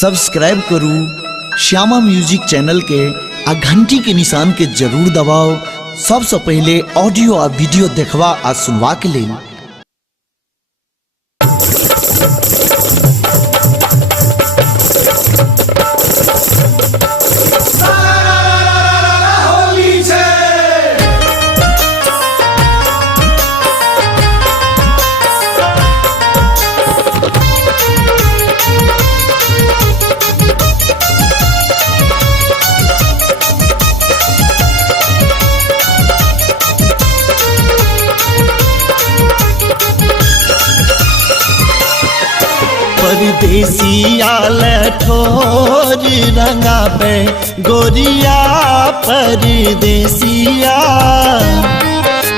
Subscribe करू Shyama music channel के आ घंटी के निशान के जरूर दबाओ सबसे पहले ऑडियो आ वीडियो देखवा आ सुनवा के लिए। परदेसिया लठोर रंगाबे गोरिया परदेसिया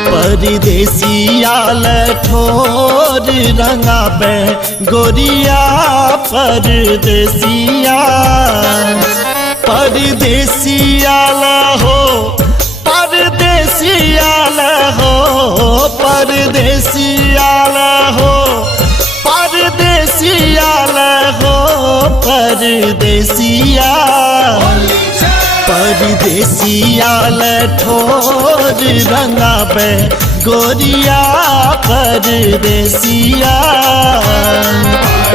परदेसिया लठोर रंगाबे गोरिया परदेसिया परदेसिया लहो परदेसिया लहो परदेसिया लहो परदेसिया लहो परदेसिया परदेसिया लठोर रंगाबे गोरिया परदेसिया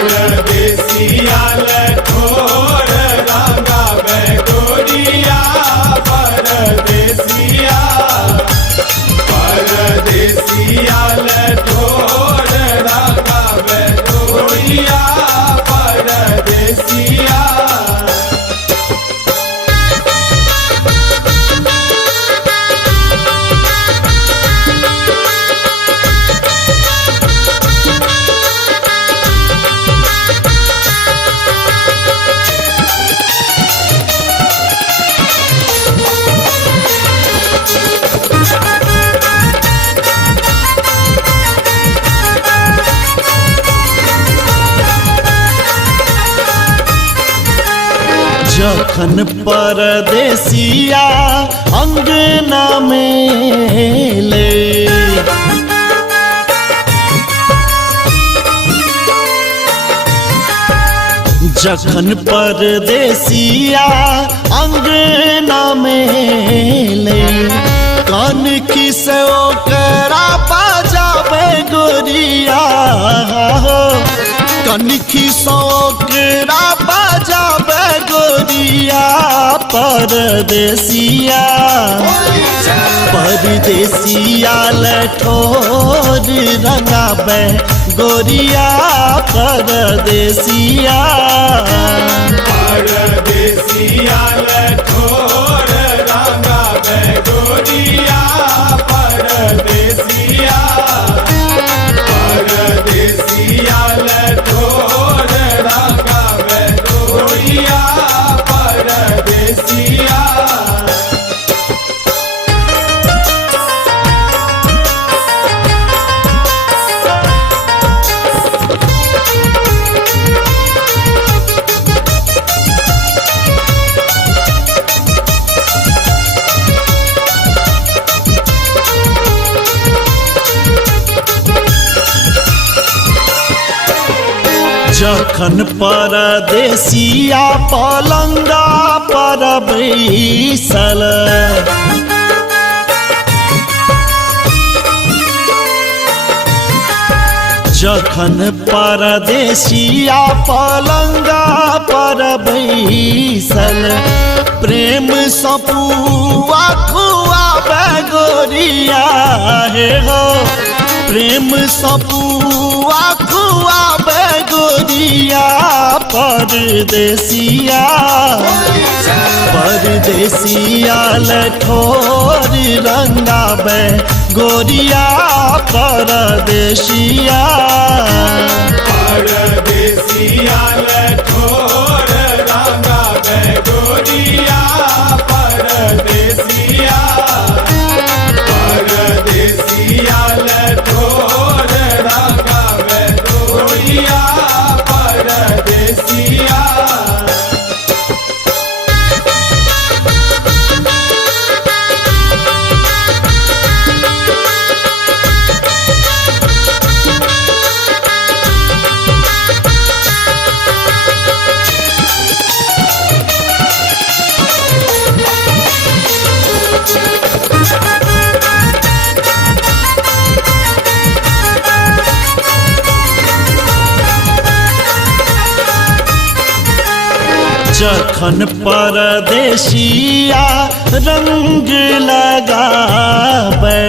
परदेसिया लठोर रंगाबे गोरिया परदेसिया परदेसिया लठोर रंगाबे गोरिया परदेसिया। जखन परदेसिया अंगना में ले जखन परदेसिया अंगना में ले कान किस ओकरा बजावे गोरिया कनखी सोकरा बजावे गोरिया परदेसिया परदेसिया लठोर रंगाबे गोरिया परदेसिया परदेसिया लठोर रंगाबे गोरिया परदेसिया परदेसिया लठोर रंगाबे गोरिया परदेसिया। जखन परदेसिया पलंगा पर बैसल जखन परदेसिया पलंगा पर बैसल प्रेम सपुआ खुआबे गोरिया हे हो प्रेम सपुआ खुआबे गोरिया परदेसिया परदेसिया लठोर रंगाबे गोरिया परदेसिया परदेसिया लठोर रंगाबे गोरिया परदेसिया परदेसिया लठोर रंगाबे गोरिया परदेसिया। जखन परदेसिया रंग लगावे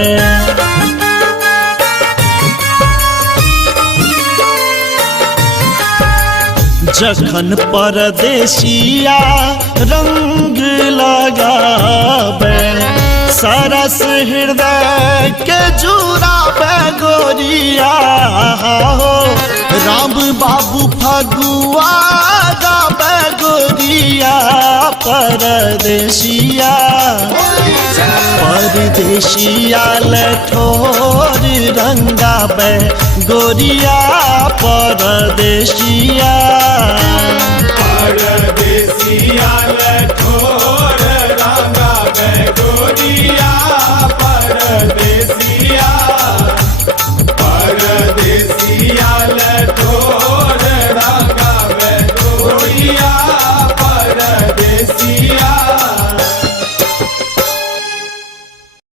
जखन परदेसिया रंग लगावे सरस हृदय के जुड़ावे गोरिया हो राम बाबू फगुआ गावे गोरिया परदेसिया परदेसिया लठोर रंगावे गोरिया परदेसिया